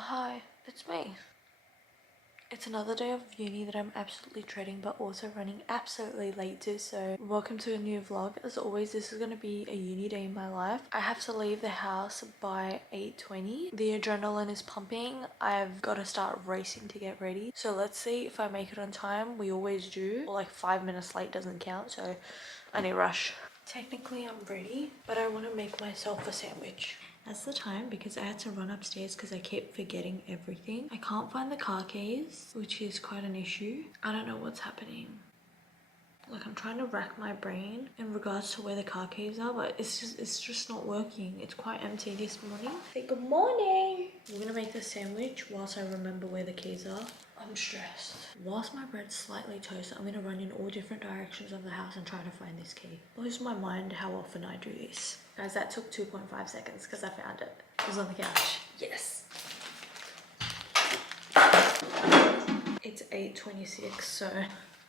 Hi, it's me. It's another day of uni that I'm absolutely dreading but also running absolutely late to, so welcome to a new vlog. As always, this is going to be a uni day in my life. I have to leave the house by 8:20. The adrenaline is pumping. I've got to start racing to get ready. So let's see if I make it on time. We always do. Or like 5 minutes late doesn't count, so I need to rush. Technically I'm ready, but I want to make myself a sandwich. That's the time because I had to run upstairs because I kept forgetting everything. I can't find the car keys, which is quite an issue. I don't know what's happening. Like, I'm trying to rack my brain in regards to where the car keys are, but it's just not working. It's quite empty this morning. Hey, good morning. We're gonna make the sandwich whilst I remember where the keys are. I'm stressed. Whilst my bread's slightly toasted, I'm gonna run in all different directions of the house and try to find this key. Blows my mind how often I do this. Guys, that took 2.5 seconds because I found it. It was on the couch. Yes. It's 8:26, so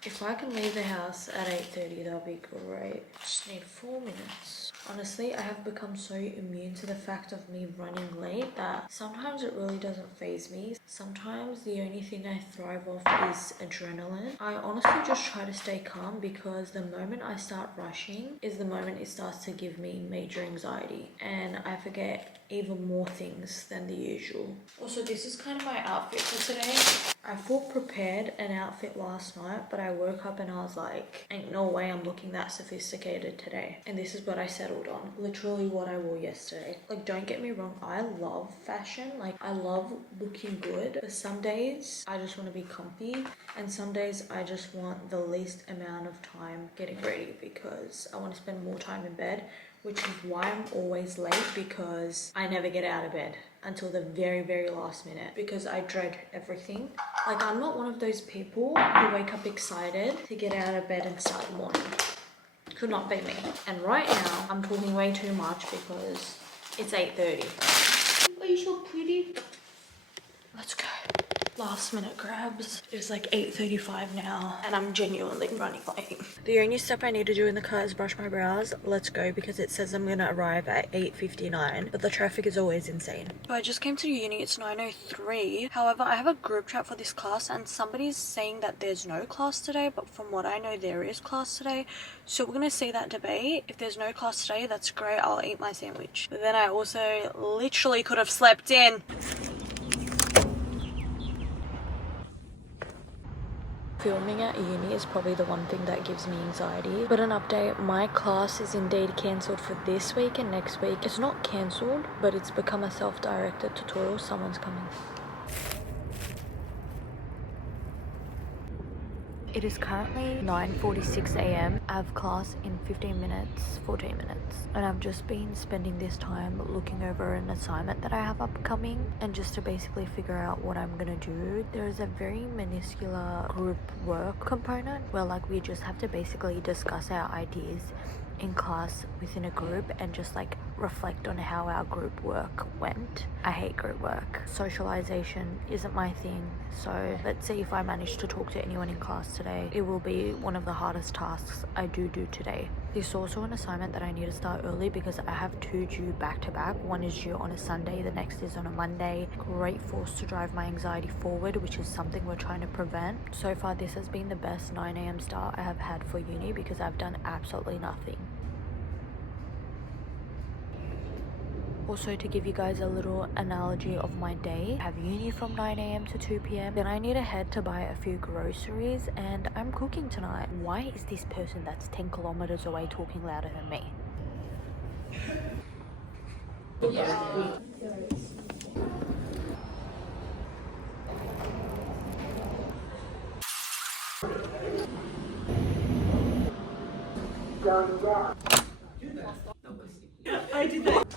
if I can leave the house at 8:30, that'll be great. Just need 4 minutes. Honestly, I have become so immune to the fact of me running late that sometimes it really doesn't faze me. Sometimes the only thing I thrive off is adrenaline. I honestly just try to stay calm because the moment I start rushing is the moment it starts to give me major anxiety and I forget even more things than the usual. Also, this is kind of my outfit for today. I thought prepared an outfit last night, but I woke up and I was like, ain't no way I'm looking that sophisticated today. And this is what I settled on. Literally what I wore yesterday. Like, don't get me wrong, I love fashion. Like, I love looking good. But some days I just want to be comfy. And some days I just want the least amount of time getting ready because I want to spend more time in bed. Which is why I'm always late, because I never get out of bed until the very, very last minute because I dread everything. Like, I'm not one of those people who wake up excited to get out of bed and start the morning. Could not be me. And right now, I'm talking way too much because it's 8:30. Are you so pretty? Let's go. Last minute grabs. It's like 8:35 now and I'm genuinely running late. The only step I need to do in the car is brush my brows. Let's go because it says I'm gonna arrive at 8:59, but the traffic is always insane. So I just came to uni. It's 9:03. However, I have a group chat for this class and somebody's saying that there's no class today, but from what I know there is class today. So we're gonna see that debate. If there's no class today, that's great. I'll eat my sandwich. But then I also literally could have slept in. Filming at uni is probably the one thing that gives me anxiety. But an update, my class is indeed cancelled for this week and next week. It's not cancelled, but it's become a self-directed tutorial. Someone's coming. It is currently 9:46 a.m. I have class in 15 minutes, 14 minutes. And I've just been spending this time looking over an assignment that I have upcoming and just to basically figure out what I'm gonna do. There is a very minuscule group work component where like we just have to basically discuss our ideas in class within a group and just like reflect on how our group work went. I hate group work. Socialization isn't my thing, so let's see if I manage to talk to anyone in class today. It will be one of the hardest tasks I do today. There's also an assignment that I need to start early because I have 2 due back to back. One is due on a Sunday, the next is on a Monday. Great force to drive my anxiety forward, which is something we're trying to prevent. So far this has been the best 9 a.m. start I have had for uni because I've done absolutely nothing. Also, to give you guys a little analogy of my day, I have uni from 9 a.m. to 2 p.m. Then I need to head to buy a few groceries and I'm cooking tonight. Why is this person that's 10 kilometers away talking louder than me? I did that.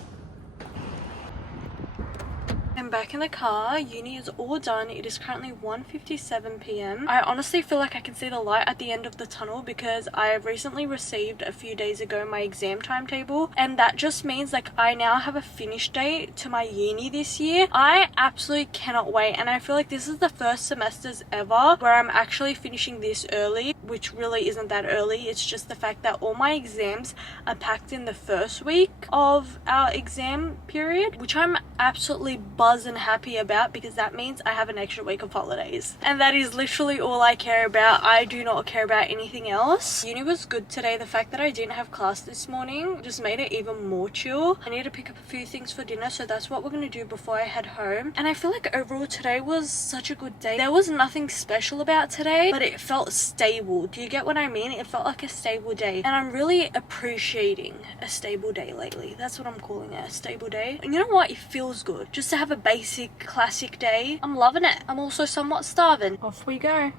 I'm back in the car. Uni is all done. It is currently 1:57 p.m. I honestly feel like I can see the light at the end of the tunnel because I recently received a few days ago my exam timetable, and that just means like I now have a finish date to my uni this year. I absolutely cannot wait, and I feel like this is the first semesters ever where I'm actually finishing this early, which really isn't that early. It's just the fact that all my exams are packed in the first week of our exam period, which I'm absolutely buzzing wasn't happy about, because that means I have an extra week of holidays. And that is literally all I care about. I do not care about anything else. Uni was good today. The fact that I didn't have class this morning just made it even more chill. I need to pick up a few things for dinner, so that's what we're going to do before I head home. And I feel like overall today was such a good day. There was nothing special about today, but it felt stable. Do you get what I mean? It felt like a stable day. And I'm really appreciating a stable day lately. That's what I'm calling it, a stable day. And you know what? It feels good just to have a basic classic day. I'm loving it. I'm also somewhat starving. Off we go. I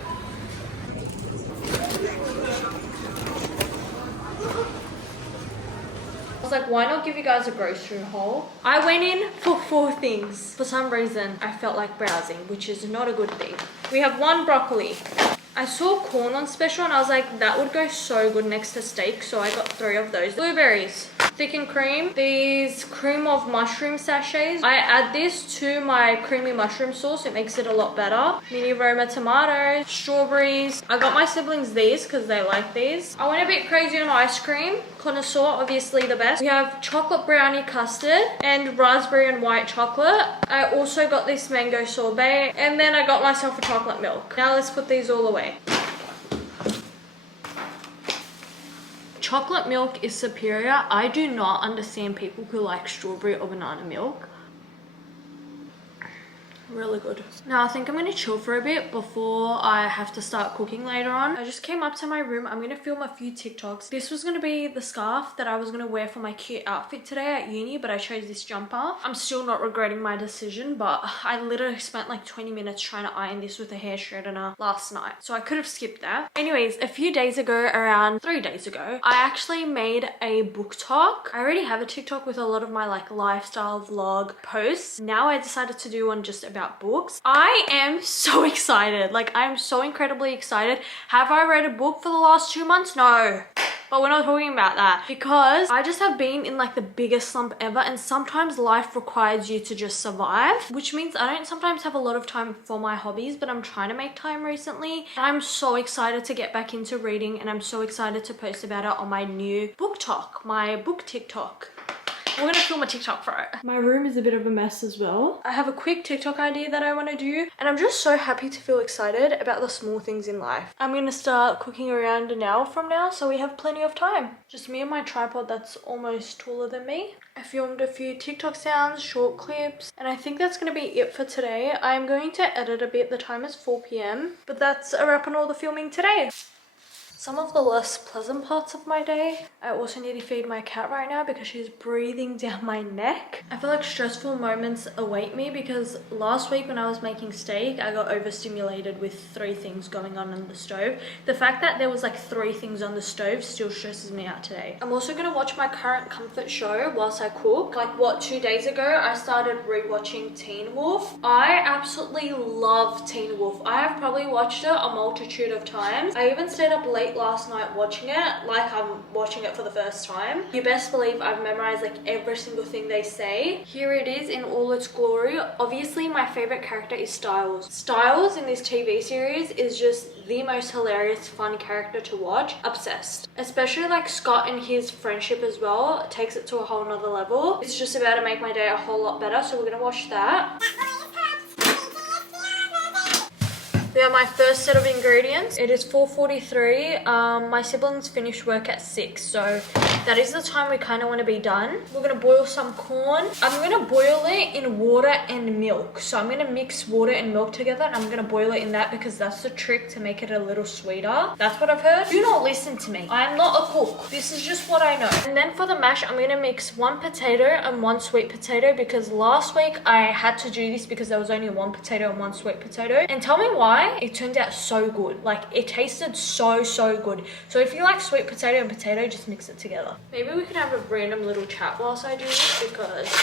was like, why not give you guys a grocery haul? I went in for 4 things. For some reason, I felt like browsing, which is not a good thing. We have 1 broccoli. I saw corn on special and I was like, that would go so good next to steak, so I got 3 of those. Blueberries, thick and cream. These cream of mushroom sachets. I add this to my creamy mushroom sauce. It makes it a lot better. Mini Roma tomatoes, strawberries. I got my siblings these because they like these. I went a bit crazy on ice cream. Connoisseur, obviously the best. We have chocolate brownie custard and raspberry and white chocolate. I also got this mango sorbet, and then I got myself a chocolate milk. Now let's put these all away. Chocolate milk is superior. I do not understand people who like strawberry or banana milk. Really good. Now I think I'm gonna chill for a bit before I have to start cooking later on. I just came up to my room. I'm gonna film a few TikToks. This was gonna be the scarf that I was gonna wear for my cute outfit today at uni, but I chose this jumper. I'm still not regretting my decision, but I literally spent like 20 minutes trying to iron this with a hair straightener last night, so I could have skipped that. Anyways, a few days ago, around 3 days ago, I actually made a book talk. I already have a TikTok with a lot of my like lifestyle vlog posts. Now I decided to do one just about books. I am so excited. Like, I'm so incredibly excited. Have I read a book for the last 2 months? No. But we're not talking about that, because I just have been in like the biggest slump ever, and sometimes life requires you to just survive, which means I don't sometimes have a lot of time for my hobbies, but I'm trying to make time recently. I'm so excited to get back into reading, and I'm so excited to post about it on my new book talk, my book TikTok. We're gonna film a TikTok for it. My room is a bit of a mess as well. I have a quick TikTok idea that I want to do, and I'm just so happy to feel excited about the small things in life. I'm gonna start cooking around an hour from now, so we have plenty of time. Just me and my tripod that's almost taller than me. I filmed a few TikTok sounds, short clips, and I think that's gonna be it for today. I'm going to edit a bit. The time is 4 p.m, but that's a wrap on all the filming today. Some of the less pleasant parts of my day. I also need to feed my cat right now because she's breathing down my neck. I feel like stressful moments await me because last week when I was making steak, I got overstimulated with 3 things going on the stove. The fact that there was like 3 things on the stove still stresses me out today. I'm also gonna watch my current comfort show whilst I cook. Like, what, 2 days ago, I started rewatching Teen Wolf. I absolutely love Teen Wolf. I have probably watched it a multitude of times. I even stayed up late last night watching it like I'm watching it for the first time. You best believe I've memorized like every single thing they say. Here it is in all its glory. Obviously my favorite character is Styles. Styles in this TV series is just the most hilarious, fun character to watch. Obsessed. Especially like Scott and his friendship as well. It takes it to a whole nother level. It's just about to make my day a whole lot better, so we're gonna watch that. We have my first set of ingredients. It is 4:43. My siblings finished work at 6, so that is the time we kind of want to be done. We're gonna boil some corn. I'm gonna boil it in water and milk. So I'm gonna mix water and milk together, and I'm gonna boil it in that because that's the trick to make it a little sweeter. That's what I've heard. Do not listen to me. I am not a cook. This is just what I know. And then for the mash, I'm gonna mix 1 potato and 1 sweet potato because last week I had to do this because there was only 1 potato and 1 sweet potato. And tell me why. It turned out so good. Like, it tasted so good. So if you like sweet potato and potato, just mix it together. Maybe we can have a random little chat whilst I do this because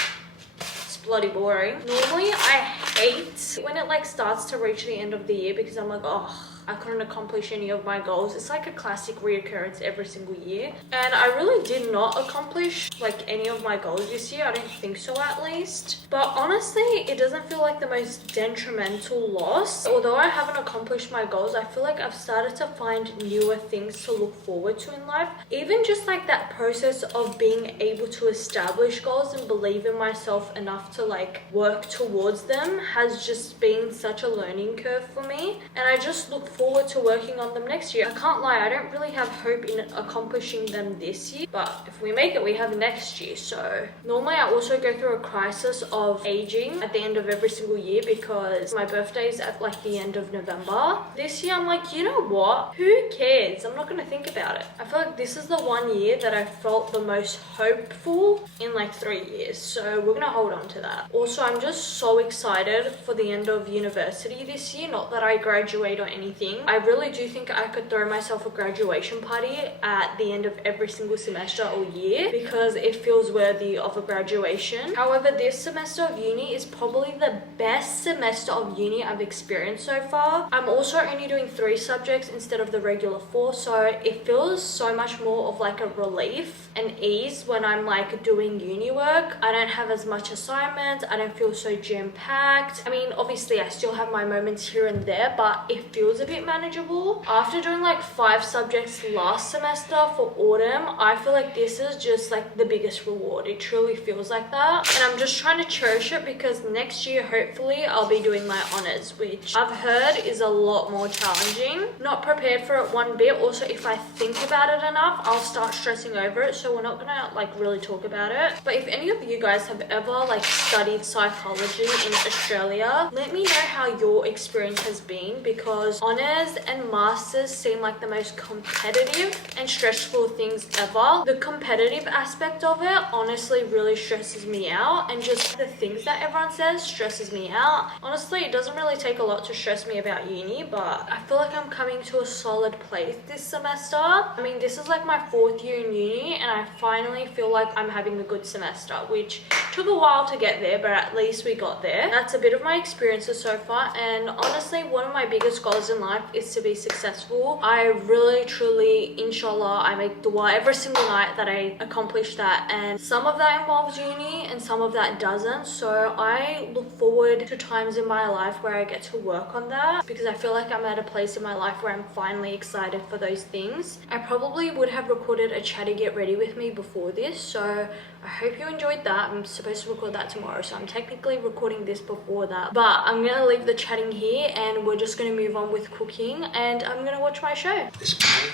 it's bloody boring. Normally I hate when it like starts to reach the end of the year because I'm like, oh, I couldn't accomplish any of my goals. It's like a classic reoccurrence every single year. And I really did not accomplish like any of my goals this year. I don't think so, at least. But honestly, it doesn't feel like the most detrimental loss. Although I haven't accomplished my goals, I feel like I've started to find newer things to look forward to in life. Even just like that process of being able to establish goals and believe in myself enough to like work towards them has just been such a learning curve for me. And I just look forward to working on them next year. I can't lie, I don't really have hope in accomplishing them this year, but if we make it, we have next year. So normally I also go through a crisis of aging at the end of every single year because my birthday is at like the end of November. This year I'm like, you know what? Who cares? I'm not gonna think about it. I feel like this is the one year that I felt the most hopeful in like 3 years. So we're gonna hold on to that. Also, I'm just so excited for the end of university this year. Not that I graduate or anything. I really do think I could throw myself a graduation party at the end of every single semester or year because it feels worthy of a graduation. However, this semester of uni is probably the best semester of uni I've experienced so far. I'm also only doing 3 subjects instead of the regular 4, so it feels so much more of like a relief and ease when I'm like doing uni work. I don't have as much assignments. I don't feel so jam-packed. I mean, obviously I still have my moments here and there, but it feels a bit manageable. After doing like 5 subjects last semester for autumn, I feel like this is just like the biggest reward. It truly feels like that. And I'm just trying to cherish it because next year, hopefully, I'll be doing my honors, which I've heard is a lot more challenging. Not prepared for it one bit. Also, if I think about it enough, I'll start stressing over it. So we're not gonna like really talk about it. But if any of you guys have ever like studied psychology in Australia, let me know how your experience has been because honors and masters seem like the most competitive and stressful things ever. The competitive aspect of it honestly really stresses me out, and just the things that everyone says stresses me out. Honestly, it doesn't really take a lot to stress me about uni, but I feel like I'm coming to a solid place this semester. I mean, this is like my 4th year in uni and I finally feel like I'm having a good semester, which took a while to get there, but at least we got there. That's a bit of my experiences so far, and honestly, one of my biggest goals in life is to be successful. I really, truly, inshallah, I make dua every single night that I accomplish that, and some of that involves uni and some of that doesn't. So I look forward to times in my life where I get to work on that because I feel like I'm at a place in my life where I'm finally excited for those things. I probably would have recorded a chatty get ready with me before this, so I hope you enjoyed that. I'm supposed to record that tomorrow, so I'm technically recording this before that, but I'm gonna leave the chatting here and we're just gonna move on with cooking and I'm gonna watch my show. This plan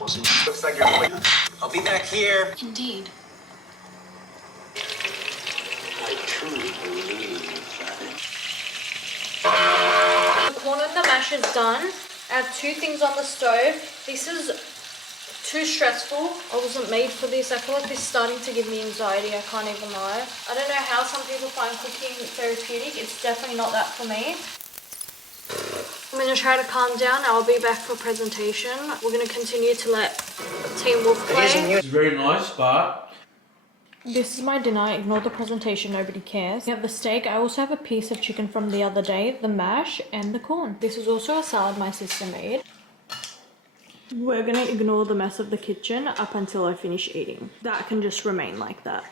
looks like you're I'll be back here. Indeed. I truly believe The corn and the mash is done. I have 2 things on the stove. This is too stressful. I wasn't made for this. I feel like this is starting to give me anxiety. I can't even lie. I don't know how some people find cooking therapeutic. It's definitely not that for me. I'm going to try to calm down. I'll be back for presentation. We're going to continue to let Team Wolf play. It's very nice, but This is my dinner. Ignore the presentation. Nobody cares. We have the steak. I also have a piece of chicken from the other day, the mash, and the corn. This is also a salad my sister made. We're going to ignore the mess of the kitchen up until I finish eating. That can just remain like that.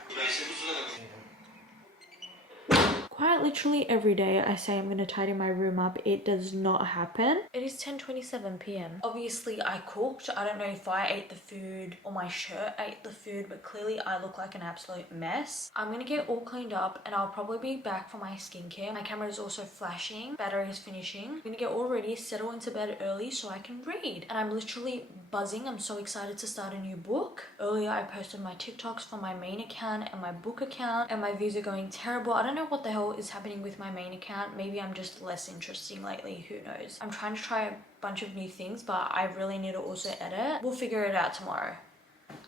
Quite literally every day I say I'm going to tidy my room up. It does not happen. It is 10:27 p.m. Obviously I cooked. I don't know if I ate the food or my shirt ate the food, but clearly I look like an absolute mess. I'm going to get all cleaned up and I'll probably be back for my skincare. My camera is also flashing. Battery is finishing. I'm going to get all ready, settle into bed early so I can read. And I'm literally buzzing. I'm so excited to start a new book. Earlier I posted my TikToks for my main account and my book account, and my views are going terrible. I don't know what the hell is happening with my main account. Maybe I'm just less interesting lately, who knows. I'm trying to try a bunch of new things, but I really need to also edit. We'll figure it out tomorrow.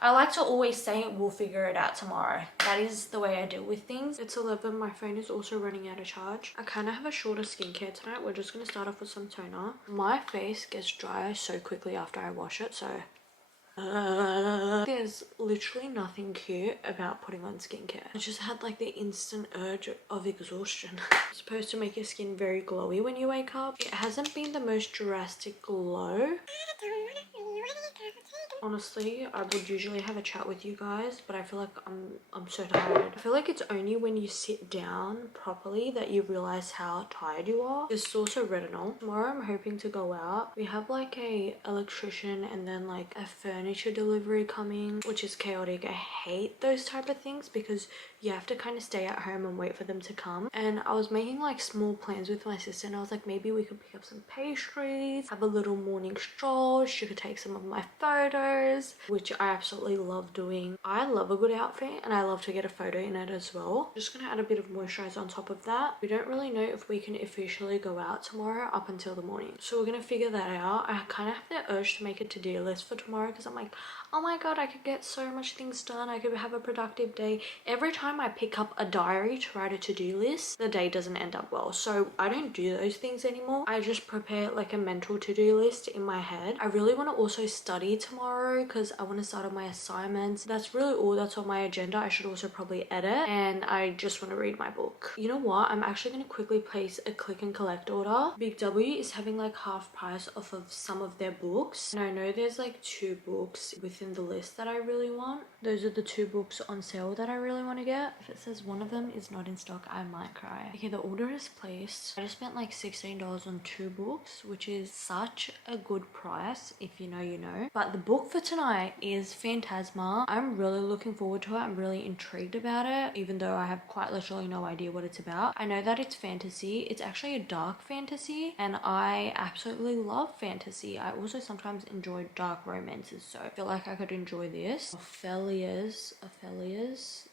I like to always say we'll figure it out tomorrow. That is the way I deal with things. It's 11. My phone is also running out of charge. I kind of have a shorter skincare tonight. We're just going to start off with some toner. My face gets dry so quickly after I wash it, so There's literally nothing cute about putting on skincare. I just had like the instant urge of exhaustion. It's supposed to make your skin very glowy when you wake up. It hasn't been the most drastic glow. Honestly, I would usually have a chat with you guys, but I feel like I'm so tired. I feel like it's only when you sit down properly that you realize how tired you are. There's also retinol. Tomorrow I'm hoping to go out. We have like a electrician and then like a furniture delivery coming, which is chaotic. I hate those type of things because you have to kind of stay at home and wait for them to come. And I was making like small plans with my sister and I was like, maybe we could pick up some pastries, have a little morning stroll. She could take some of my photos, which I absolutely love doing. I love a good outfit and I love to get a photo in it as well. Just gonna add a bit of moisturizer on top of that. We don't really know if we can officially go out tomorrow up until the morning, so we're gonna figure that out. I kind of have the urge to make a to-do list for tomorrow because I'm like, oh my god, I could get so much things done. I could have a productive day. Every time I pick up a diary to write a to-do list, the day doesn't end up well. So I don't do those things anymore. I just prepare like a mental to-do list in my head. I really want to also study tomorrow because I want to start on my assignments. That's really all that's on my agenda. I should also probably edit, and I just want to read my book. You know what? I'm actually going to quickly place a click and collect order. Big W is having like half price off of some of their books, and I know there's like 2 books within the list that I really want. Those are the 2 books on sale that I really want to get. If it says one of them is not in stock, I might cry. Okay, the order is placed. I just spent like $16 on 2 books, which is such a good price. If you know, you know. But the book for tonight is Phantasma. I'm really looking forward to it. I'm really intrigued about it, even though I have quite literally no idea what it's about. I know that it's fantasy. It's actually a dark fantasy, and I absolutely love fantasy. I also sometimes enjoy dark romances, so I feel like I could enjoy this. Ophelia's,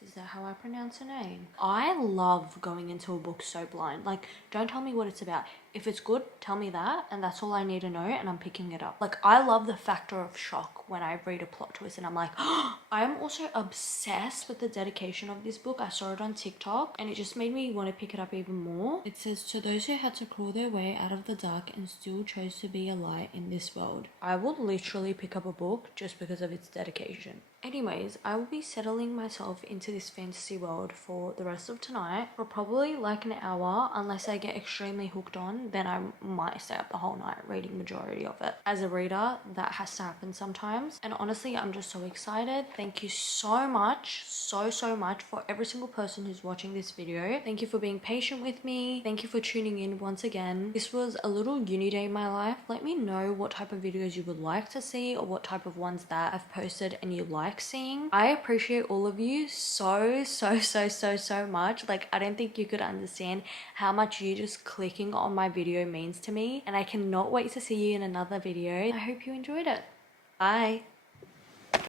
is that how I pronounce her name? I love going into a book so blind. Like, don't tell me what it's about. If it's good, tell me that, and that's all I need to know, and I'm picking it up. Like, I love the factor of shock when I read a plot twist and I'm like, oh. I'm also obsessed with the dedication of this book. I saw it on TikTok and it just made me want to pick it up even more. It says, to those who had to crawl their way out of the dark and still chose to be a light in this world. I would literally pick up a book just because of its dedication. Anyways, I will be settling myself into this fantasy world for the rest of tonight for probably like an hour. Unless I get extremely hooked on, then I might stay up the whole night reading majority of it. As a reader, that has to happen sometimes. And honestly, I'm just so excited. Thank you so much, so much for every single person who's watching this video. Thank you for being patient with me. Thank you for tuning in once again. This was a little uni day in my life. Let me know what type of videos you would like to see or what type of ones that I've posted and you like seeing. I appreciate all of you so much. Like, I don't think you could understand how much you just clicking on my video means to me, and I cannot wait to see you in another video. I hope you enjoyed it. Bye.